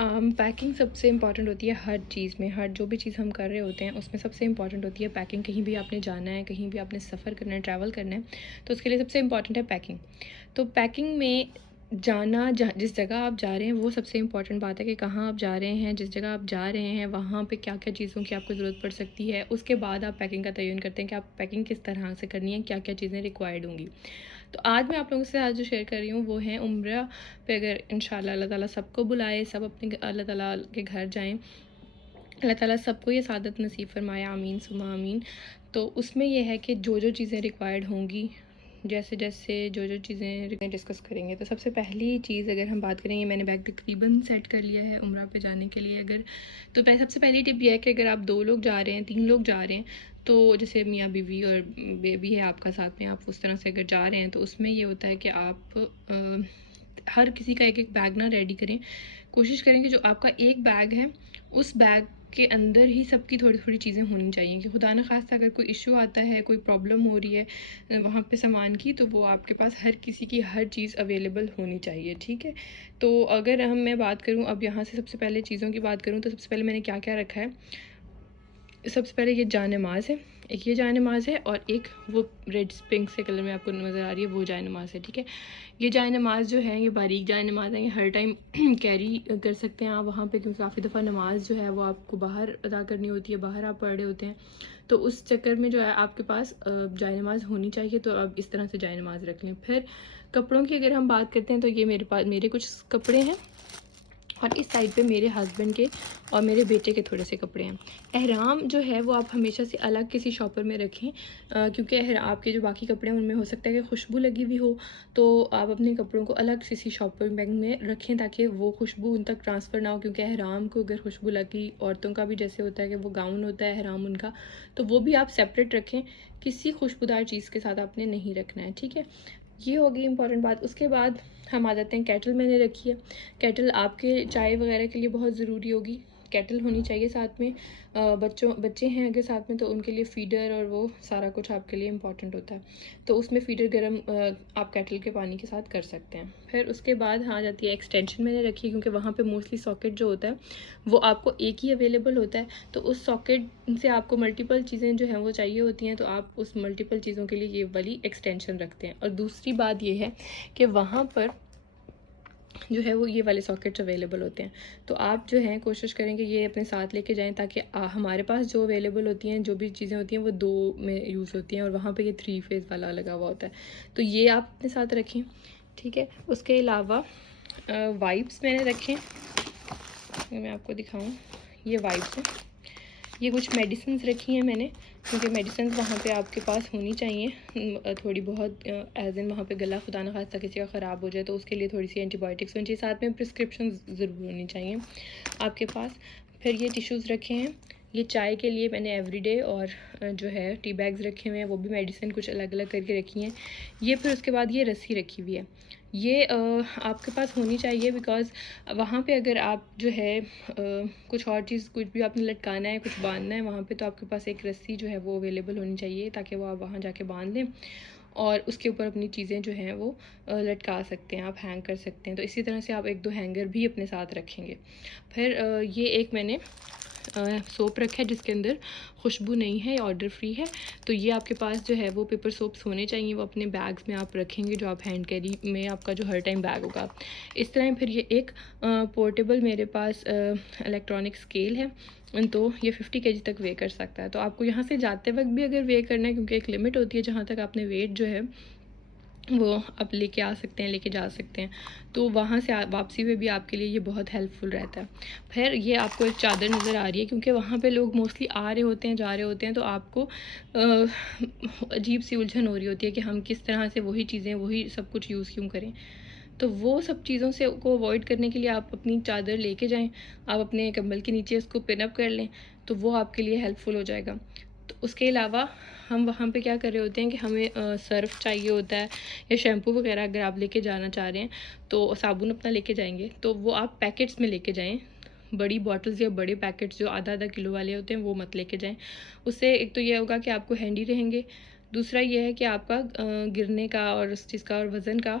Packing सबसे important होती है हर चीज़ में, हर जो भी चीज़ हम कर रहे होते हैं उसमें सबसे इम्पॉर्टेंट होती है पैकिंग। कहीं भी आपने जाना है, कहीं भी आपने सफ़र करना है, ट्रैवल करना है, तो उसके लिए सबसे इम्पॉर्टेंट है पैकिंग। तो पैकिंग में जाना, जिस जगह आप जा रहे हैं वो सबसे इम्पॉर्टेंट बात है कि कहाँ आप जा रहे हैं, जिस जगह आप जा रहे हैं वहाँ पे क्या क्या चीज़ों की आपको ज़रूरत पड़ सकती है। उसके बाद आप पैकिंग का तयन करते हैं कि आप पैकिंग किस तरह से करनी है, क्या क्या चीज़ें रिक्वायर्ड होंगी। तो आज मैं आप लोगों से आज जो शेयर कर रही हूँ वो है उम्रा पे, अगर इंशाल्लाह अल्लाह ताला सबको बुलाए, सब अपने अल्लाह ताला के घर जाएं, अल्लाह ताला सबको ये सादत नसीब फरमाए, आमीन सुमा आमीन। तो उसमें यह है कि जो जो चीज़ें रिक्वायर्ड होंगी, जैसे जैसे जो जो चीज़ें डिस्कस करेंगे। तो सबसे पहली चीज़ अगर हम बात करेंगे, मैंने बैग तकरीबन सेट कर लिया है उम्रा पे जाने के लिए। अगर तो सबसे पहली टिप यह है कि अगर आप 2 लोग जा रहे हैं, 3 लोग जा रहे हैं, तो जैसे मियाँ बीवी और बेबी है आपका साथ में, आप उस तरह से अगर जा रहे हैं तो उसमें ये होता है कि आप हर किसी का एक एक बैग ना रेडी करें। कोशिश करें कि जो आपका एक बैग है उस बैग के अंदर ही सबकी थोड़ी थोड़ी चीज़ें होनी चाहिए, कि खुदा न खास्ता अगर कोई इशू आता है, कोई प्रॉब्लम हो रही है वहाँ पे सामान की, तो वो आपके पास हर किसी की हर चीज़ अवेलेबल होनी चाहिए, ठीक है। तो अगर मैं बात करूँ अब यहाँ से, सबसे पहले चीज़ों की बात करूँ तो सबसे पहले मैंने क्या क्या रखा है। सबसे पहले ये जान नमाज है, एक ये जान नमाज है, और एक वो रेड पिंक से कलर में आपको नज़र आ रही है वो जान नमाज है, ठीक है। ये जान नमाज जो है, ये बारीक जान नमाज है, ये हर टाइम कैरी कर सकते हैं आप वहाँ पे, क्योंकि काफ़ी दफ़ा नमाज जो है वो आपको बाहर अदा करनी होती है, बाहर आप पढ़ रहे होते हैं, तो उस चक्कर में जो है आपके पास जान नमाज होनी चाहिए। तो आप इस तरह से जान नमाज रख लें। फिर कपड़ों की अगर हम बात करते हैं तो ये मेरे कुछ कपड़े हैं, और इस साइड पे मेरे हस्बैंड के और मेरे बेटे के थोड़े से कपड़े हैं। एहराम जो है वो आप हमेशा से अलग किसी शॉपर में रखें, क्योंकि आपके जो बाकी कपड़े हैं उनमें हो सकता है कि खुशबू लगी हुई हो, तो आप अपने कपड़ों को अलग किसी शॉपर बैग में रखें ताकि वो खुशबू उन तक ट्रांसफ़र ना हो। क्योंकि एहराम को अगर खुशबू लगी, औरतों का भी जैसे होता है कि वो गाउन होता है एहराम उनका, तो वो भी आप सेपरेट रखें, किसी खुशबूदार चीज़ के साथ आपने नहीं रखना है, ठीक है। ये होगी इंपॉर्टेंट बात। उसके बाद हम आ जाते हैं, केटल मैंने रखी है। केटल आपके चाय वगैरह के लिए बहुत ज़रूरी होगी, केटल होनी चाहिए साथ में। बच्चे हैं अगर साथ में तो उनके लिए फ़ीडर और वो सारा कुछ आपके लिए इम्पॉर्टेंट होता है, तो उसमें फ़ीडर गर्म आप केटल के पानी के साथ कर सकते हैं। फिर उसके बाद आ जाती है एक्सटेंशन मैंने रखी है, क्योंकि वहाँ पे मोस्टली सॉकेट जो होता है वो आपको एक ही अवेलेबल होता है, तो उस सॉकेट से आपको मल्टीपल चीज़ें जो हैं वो चाहिए होती हैं, तो आप उस मल्टीपल चीज़ों के लिए ये वाली एक्सटेंशन रखते हैं। और दूसरी बात ये है कि वहाँ पर जो है वो ये वाले सॉकेट्स अवेलेबल होते हैं, तो आप जो हैं कोशिश करें कि ये अपने साथ लेके जाएं, ताकि हमारे पास जो अवेलेबल होती हैं, जो भी चीज़ें होती हैं वो 2 में यूज़ होती हैं, और वहाँ पे ये 3 फेज़ वाला लगा हुआ होता है, तो ये आप अपने साथ रखें, ठीक है। उसके अलावा वाइप्स मैंने रखें, मैं आपको दिखाऊँ, ये वाइप्स हैं। ये कुछ मेडिसिन्स रखी हैं मैंने, क्योंकि मेडिसिन्स वहाँ पे आपके पास होनी चाहिए थोड़ी बहुत, एज इन वहाँ पे गला खुदा न खास्ता किसी का ख़राब हो जाए तो उसके लिए थोड़ी सी एंटीबायोटिक्स होनी चाहिए, साथ में प्रिस्क्रिप्शन ज़रूर होनी चाहिए आपके पास। फिर ये टिश्यूज़ रखे हैं, ये चाय के लिए मैंने एवरीडे, और जो है टी बैग्स रखे हुए हैं, वो भी मेडिसिन कुछ अलग अलग करके रखी हैं ये। फिर उसके बाद ये रस्सी रखी हुई है, ये आपके पास होनी चाहिए, बिकॉज़ वहाँ पे अगर आप जो है कुछ और चीज़, कुछ भी आपने लटकाना है, कुछ बांधना है वहाँ पे, तो आपके पास एक रस्सी जो है वो अवेलेबल होनी चाहिए, ताकि वो आप वहाँ जाके बांध लें और उसके ऊपर अपनी चीज़ें जो हैं वो लटका सकते हैं, आप हैंग कर सकते हैं। तो इसी तरह से आप 1-2 हैंगर भी अपने साथ रखेंगे। फिर ये एक मैंने सोप रखा है जिसके अंदर खुशबू नहीं है, ऑर्डर फ्री है, तो ये आपके पास जो है वो पेपर सोप्स होने चाहिए, वो अपने बैग्स में आप रखेंगे, जो आप हैंड कैरी में आपका जो हर टाइम बैग होगा इस तरह। फिर ये एक पोर्टेबल मेरे पास इलेक्ट्रॉनिक स्केल है, तो ये 50 kg तक वे कर सकता है। तो आपको यहाँ से जाते वक्त भी अगर वे करना है, क्योंकि एक लिमिट होती है जहाँ तक आपने वेट जो है वो आप लेके आ सकते हैं, लेके जा सकते हैं, तो वहाँ से वापसी में भी आपके लिए ये बहुत हेल्पफुल रहता है। फिर ये आपको एक चादर नज़र आ रही है, क्योंकि वहाँ पे लोग मोस्टली आ रहे होते हैं, जा रहे होते हैं, तो आपको अजीब सी उलझन हो रही होती है कि हम किस तरह से वही चीज़ें, वही सब कुछ यूज़ क्यों करें। तो वो सब चीज़ों से को अवॉइड करने के लिए आप अपनी चादर लेके जाएं, आप अपने कंबल के नीचे उसको पिन अप कर लें, तो वो आपके लिए हेल्पफुल हो जाएगा। तो उसके अलावा हम वहाँ पे क्या कर रहे होते हैं कि हमें सर्फ़ चाहिए होता है, या शैम्पू वगैरह अगर आप लेके जाना चाह रहे हैं, तो साबुन अपना लेके जाएंगे, तो वो आप पैकेट्स में लेके जाएं, बड़ी बॉटल्स या बड़े पैकेट्स जो आधा किलो वाले होते हैं वो मत लेके जाएं। उससे एक तो ये होगा कि आपको हैंडी रहेंगे, दूसरा ये है कि आपका गिरने का और उस चीज़ का और वज़न का